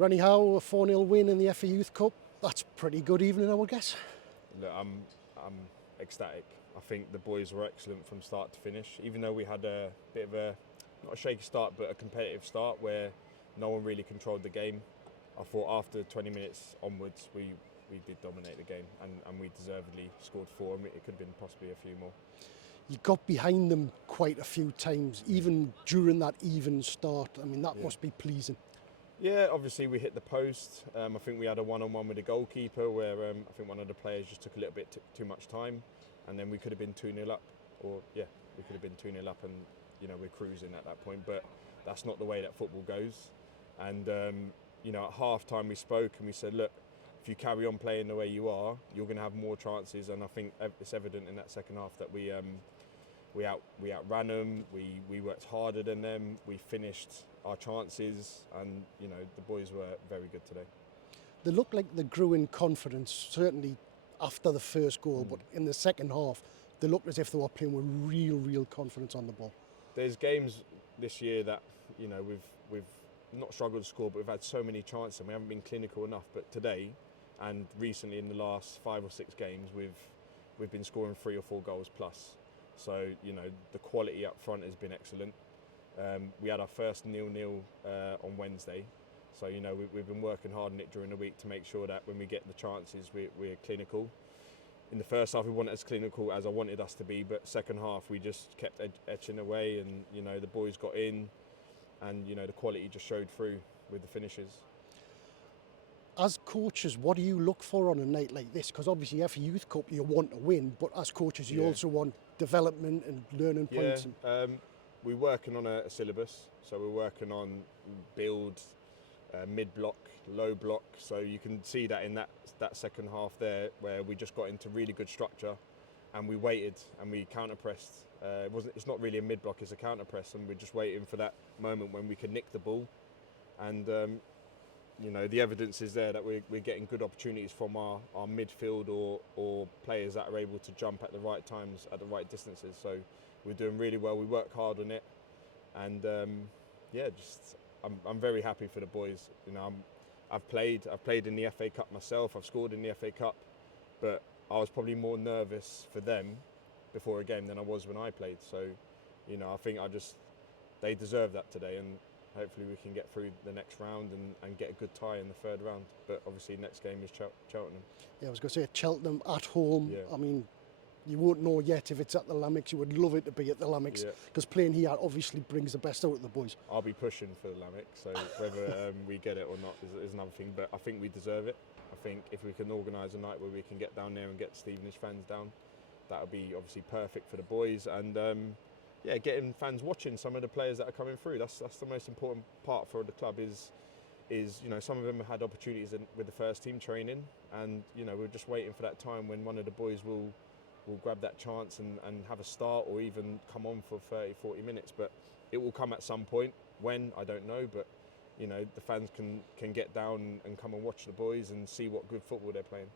Renée, Howe, a 4-0 win in the FA Youth Cup. That's pretty good evening, I would guess. Look, I'm ecstatic. I think the boys were excellent from start to finish, even though we had a bit of a, not a shaky start, but a competitive start where no one really controlled the game. I thought after 20 minutes onwards, we did dominate the game, and we deservedly scored 4, and it could have been possibly a few more. You got behind them quite a few times, even during that even start. I mean, that must be pleasing. Yeah, obviously we hit the post. I think we had a one-on-one with the goalkeeper where I think one of the players just took a little bit too much time, and then we could have been 2-0 up, we could have been 2-0 up, and we're cruising at that point. But that's not the way that football goes. And at half time we spoke and we said, look, if you carry on playing the way you are, you're going to have more chances. And I think it's evident in that second half that we outran them, we worked harder than them, we finished our chances, and the boys were very good today. They looked like they grew in confidence, certainly after the first goal, but in the second half they looked as if they were playing with real confidence on the ball. There's games this year that we've not struggled to score, but we've had so many chances and we haven't been clinical enough. But today and recently in the last 5 or 6 games we've been scoring 3 or 4 goals plus. So, the quality up front has been excellent. We had our first 0-0 on Wednesday. So, we've been working hard on it during the week to make sure that when we get the chances, we're clinical. In the first half, we weren't as clinical as I wanted us to be, but second half, we just kept etching away, and, the boys got in, and, the quality just showed through with the finishes. As coaches, what do you look for on a night like this? Because obviously FA Youth Cup you want to win, but as coaches you also want development and learning points. We're working on a syllabus, so we're working on build, mid-block, low block, so you can see that in that second half there where we just got into really good structure and we waited and we counter-pressed. It's not really a mid-block, it's a counter-press, and we're just waiting for that moment when we can nick the ball. And the evidence is there that we're getting good opportunities from our midfield or players that are able to jump at the right times, at the right distances. So we're doing really well. We work hard on it, and I'm very happy for the boys. I've played in the FA Cup myself. I've scored in the FA Cup, but I was probably more nervous for them before a game than I was when I played. So, I think they deserve that today, and hopefully we can get through the next round and get a good tie in the third round. But obviously next game is Cheltenham. Yeah, I was going to say Cheltenham at home. Yeah. I mean, you won't know yet if it's at the Lamex. You would love it to be at the Lamex, because playing here obviously brings the best out of the boys. I'll be pushing for the Lamex, so whether we get it or not is another thing. But I think we deserve it. I think if we can organise a night where we can get down there and get Stevenage fans down, that would be obviously perfect for the boys. And getting fans watching some of the players that are coming through. That's the most important part for the club is some of them have had opportunities with the first team training, and we're just waiting for that time when one of the boys will grab that chance and have a start or even come on for 30-40 minutes. But it will come at some point. When, I don't know, but the fans can get down and come and watch the boys and see what good football they're playing.